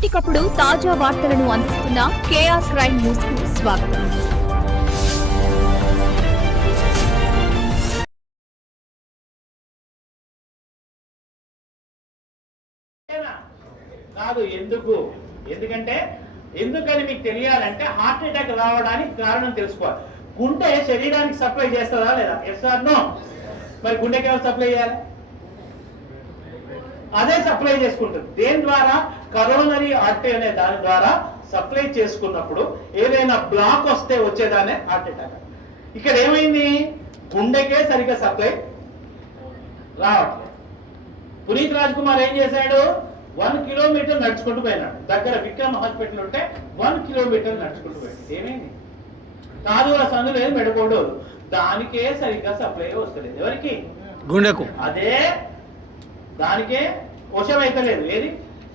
ఎప్పటికప్పుడు తాజా వార్తలను అందిస్తున్న కేఆర్ క్రైమ్ న్యూస్కు స్వాగతం కాదు ఎందుకు? ఎందుకంటే ఎందుకని మీకు తెలియాలంటే హార్ట్ అటాక్ రావడానికి కారణం తెలుసుకోవాలి. గుండె శరీరానికి సప్లై చేస్తుందా లేదా? ఎస్ ఆర్ నో మరి గుండెకి ఎవరు సప్లై చేయాలి? అదే సప్లై చేసుకుంటుంది. దేని ద్వారా? కరోనరీ ఆర్టరీ అనే దాని ద్వారా సప్లై చేసుకున్నప్పుడు ఏదైనా బ్లాక్ వస్తే వచ్చేదానే హార్ట్ అటాక్. ఇక్కడ ఏమైంది? గుండెకే సరిగ్గా సప్లై రావట్లేదు. పునీత్ రాజ్ కుమార్ ఏం చేశాడు? వన్ కిలోమీటర్ నడుచుకుంటూ పోయినాడు. దగ్గర విక్రమ్ హాస్పిటల్ ఉంటే వన్ కిలోమీటర్ నడుచుకుంటూ పోయాడు. ఏమైంది? కాదుల సందు లేదు మెడకోడు దానికే సరిగ్గా సప్లై వస్తలేదు. ఎవరికి? గుండెకు. అదే దానికే వశం అయితే లేదు ఏది?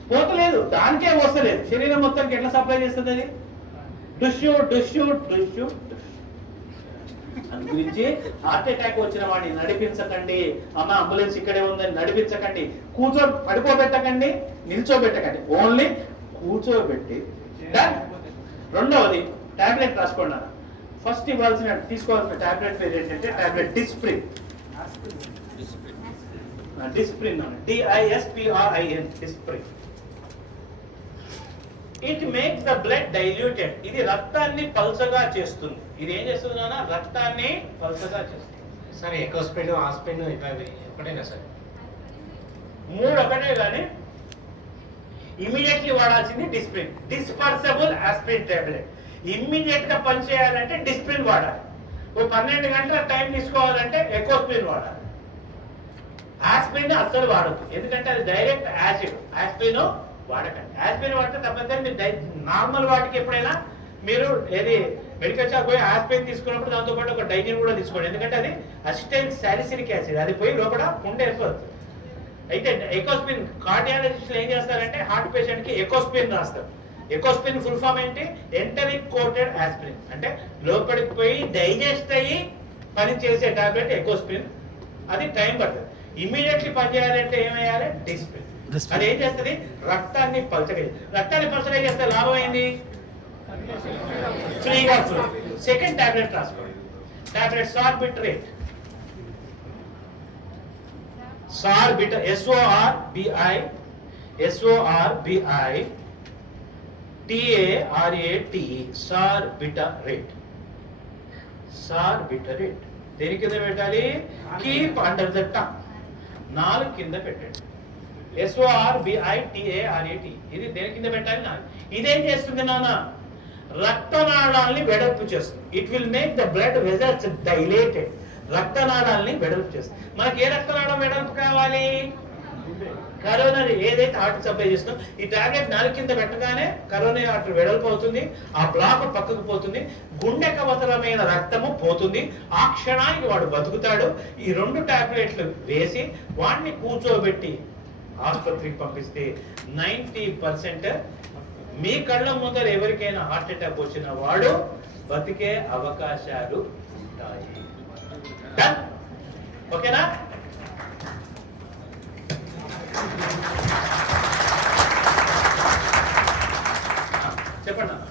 పోతలేదు. దానికే వస్తలేదు. శరీరం మొత్తానికి ఎట్లా సప్లై చేస్తుంది అది? డుష్యు డుష్యు డుష్యు డుష్యు. గురించి హార్ట్ అటాక్ వచ్చిన వాడిని నడిపించకండి. అమ్మ అంబులెన్స్ ఇక్కడే ఉందని నడిపించకండి. కూర్చో పడిపోబెట్టకండి. నిల్చోబెట్టకండి. ఓన్లీ కూర్చోబెట్టి. రెండవది టాబ్లెట్ రాసుకోండి ఫస్ట్ ఇవ్వాల్సిన తీసుకోవాల్సిన టాబ్లెట్ పేరు ఏంటంటే tablet Disprin. Disprin డిఐఎస్పిఆర్ఐఎన్ Disprin it makes the blood diluted ఇది రక్తాన్ని పల్చగా చేస్తుంది. ఇది ఏం చేస్తుంది నాన్న? రక్తాన్ని పల్చగా చేస్తుంది. సరే ఎక్కువ స్పీడ్ ఆ స్పీడ్ ఎప్పుడైనా సరే మూడు ఒకటే కానీ ఇమీడియట్లీ వాడాల్సింది డిస్ప్రిన్ డిస్పర్సబుల్ ఆస్పిరిన్ టాబ్లెట్ ఇమ్మీడియట్గా పనిచేయాలంటే డిస్ప్రిన్ వాడాలి. ఓ పన్నెండు గంటల టైం తీసుకోవాలంటే ఎకోస్ప్రిన్ వాడాలి. ఆస్పిరిన్ అస్సలు వాడద్దు. ఎందుకంటే అది డైరెక్ట్ యాసిడ్. ఆస్పిరిన్ వాడకండి. ఆస్పిరిన్ వాడితే తప్పనిసరి మీరు నార్మల్ వాటికి ఎప్పుడైనా మీరు ఏది మెడికల్ షాప్ పోయి ఆస్పిరిన్ తీసుకున్నప్పుడు దాంతో పాటు ఒక డైజిన్ కూడా తీసుకోండి. ఎందుకంటే అది అసిస్టెంట్ సాలిసిలిక్ యాసిడ్. అది పోయి లోపల ఉండే వెళ్ళిపోతుంది అయితే ఎకోస్పిన్ కార్డియాలజిస్టులు ఏం చేస్తారంటే హార్ట్ పేషెంట్కి ఎకోస్పిన్ రాస్తారు. ఎకోస్పిన్ ఫుల్ ఫామ్ ఏంటి? Enteric coated aspirin. అంటే లోపలికి పోయి డైజెస్ట్ అయ్యి పని చేసే టాబ్లెట్ ఎకోస్పిన్. అది టైం పడుతుంది. ఇమీడియట్లీ పని చేయాలంటే ఏమేయాలి? డిస్పిన్ Disprin. అది ఏం చేస్తుంది? రక్తాన్ని పలచగా రక్తాన్ని పలచగా చేస్తే లాభం ఏంది? ఫ్రీగా సెకండ్ టాబ్లెట్ రాసుకోండి tablet Sorbitrate సార్బిట S O R B I S O R B I T A R A T Sorbitrate Sorbitrate దేని కింద పెట్టాలి? కీప్ అండర్ ద టంగ్ నాలుగు కింద పెట్టండి. ఎస్ఓఆర్ బిఐటిఏఆర్ఏటి ఇది దేని కింద పెట్టాలి నాలుగు ఇదేం చేస్తుంది నాన్న. రక్తనాళాల్ని వెడల్పు చేస్తుంది. It will make the blood vessels dilated రక్తనాళాల్ని వెడల్పు చేస్తుంది. మనకి ఏ రక్తనాళం వెడల్పు కావాలి? కరోనాని ఏదైతే హార్ట్ సప్లై చేస్తుందో ఈ టాబ్లెట్ నాలుగు కింద పెట్టగానే కరోనా హార్ట్ వెడల్పు అవుతుంది ఆ బ్లాక్ పక్కకు పోతుంది గుండె కవతలమైన రక్తము పోతుంది ఆ క్షణానికి వాడు బతుకుతాడు. ఈ రెండు టాబ్లెట్లు వేసి వాడిని కూర్చోబెట్టి ఆసుపత్రికి పంపిస్తే నైంటీ పర్సెంట్ మీ కళ్ళ ముందర ఎవరికైనా హార్ట్ అటాక్ వచ్చిన వాడు బతికే అవకాశాలు ఉంటాయి. ఓకేనా చెప్పండి అన్న.